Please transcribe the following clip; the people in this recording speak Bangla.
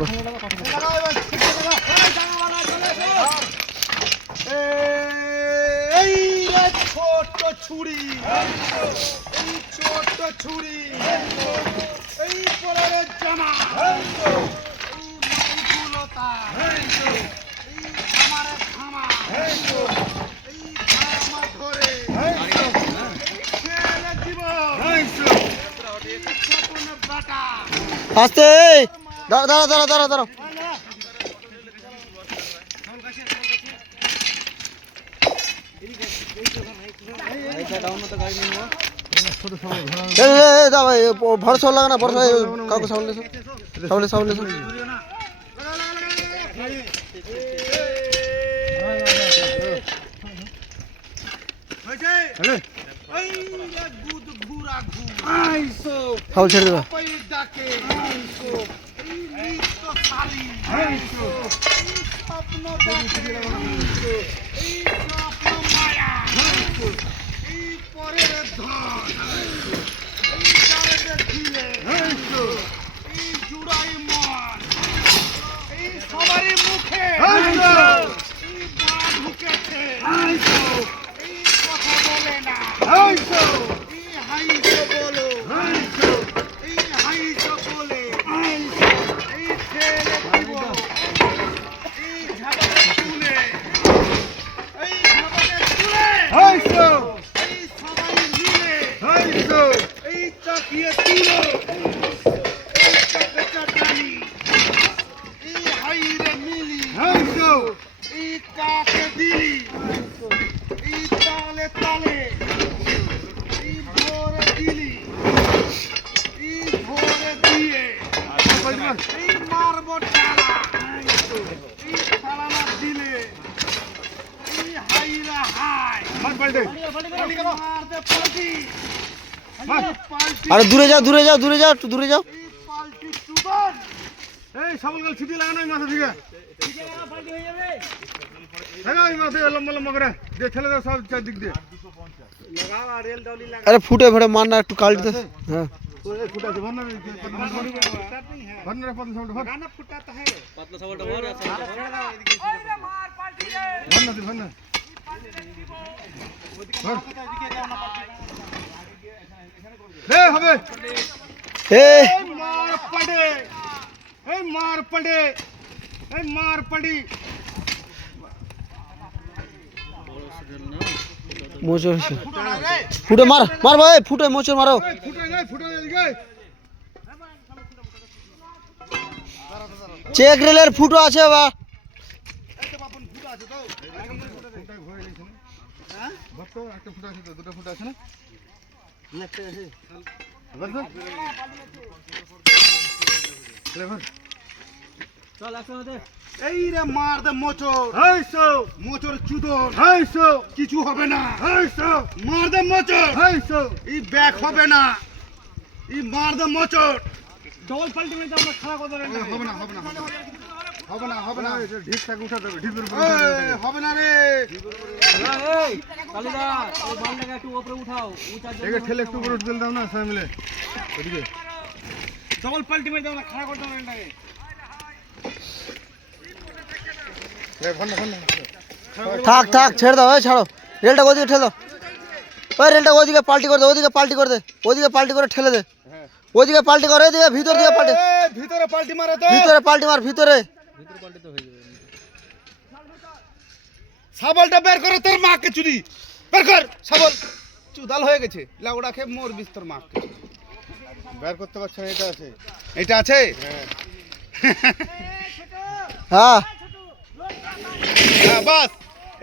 করো। এই ছোট ছুরি, এই ছোট ছুরি, এই পরের জামা, এই মাইকুলতা, এই খামারে খামা, এই খামা ধরে, ছেলে জীবন, স্বপ্ন বাটা। আস্তে দাঁড়া দাঁড়া দাঁড়া দাঁড়া দাঁড়া। ভরসা লাগা না, ভরসা কাউকে সামনে সামনে সামনে সামনে। ফাউল ছেড়ে দেবা। সবারই মুখে ঢুকেছে, কথা বলে না, হাইসো বলো, এই হাইসো বলে, এই ছেলে দিব, এই ঝাপাকে তুলে, এই ঝাপাকে তুলে, এই সবাই মিলে, এই চাকিয়ে তুলো, এই চাকে চাটানি, এই হাইরে মিলি, এই কাকে দিলি, এই তালে তালে, এই ভোরে দিলি, এই ভোরে দিয়ে, এই মারবো টালা, এই টালা দিলে, এই হাইরা হাই, মারতে পাল্টি, আরে দূরে যাও দূরে যাও দূরে যাও একটু দূরে যাও। এই পাল্টি চুদন, এই সবলকাল ছুটি লাগানো মাথা থেকে লম্বা লম্বা করে দিয়ে ঠেলে দাও সব চারদিক দিয়ে। আরে ফুটে ফুটে মার না একটু কাল দিতে। হ্যাঁ ফুটা আছে ভরনা ভরনা পতলা সাউন্ড ভর গানা ফুটাতা है पतला सावलটা ভর আছে ओए मार पाल्टी रे ভরনা দি ভরনা ভর রে হবে এ मार पड़े, मार पड़े, मार पड़ी, মোচর ফুটে মার মার ভাই ফুটে মোচর মারো। ফুটা দিকে চেক রেলের ফুটো আছে বা ভরতো একটা ফুটা আছে তো দুটো ফুটা আছে না চল একসাথে এই রে মার দে মোচর, হাইসো মোচর চুদন, হাইসো কিছু হবে না, হাইসো মার দে মোচর, হাইসো এই ব্যাক হবে না, এই মার দে মোচর, ডবল পাল্টি মেরে আমরা খাড়া করে দেন হবে না হবে না হবে না হবে না ঢিকটাকে উঠা দেবে ঢিকের উপরে হবে না রে, এই কালিদা ওই বালটাকে একটু উপরে উঠাও উঁচা একে ঠেলে একটু উপরে উঠে দাও না সবাই মিলে ওদিকে ডবল পাল্টি মেরে আমরা খাড়া করে দেন এটাকে ভরনা ভরনা থাক থাক ছেড়ে দাও এই ছাড়ো রেলটা ওদিকে ঠেলো ওই রেলটা ওদিকে পাল্টি করে দে ওদিকে পাল্টি করে দে ওদিকে পাল্টি করে ঠেলে দে ওদিকে পাল্টি করে এদিকে ভিতর দিকে পাল্টি ভিতরে পাল্টি মারে তো, ভিতরে পাল্টি মার ভিতরে ভিতর পাল্টি তো হয়ে যাবে শাবলটা বের করে তোর মাকে চুদি বের কর, শাবল চুদাল হয়ে গেছে, লাউড়া খেয়ে মোর বিস্তর মা বের করতে পারছ না এটা আছে এটা আছে, হ্যাঁ হ্যাঁ বাস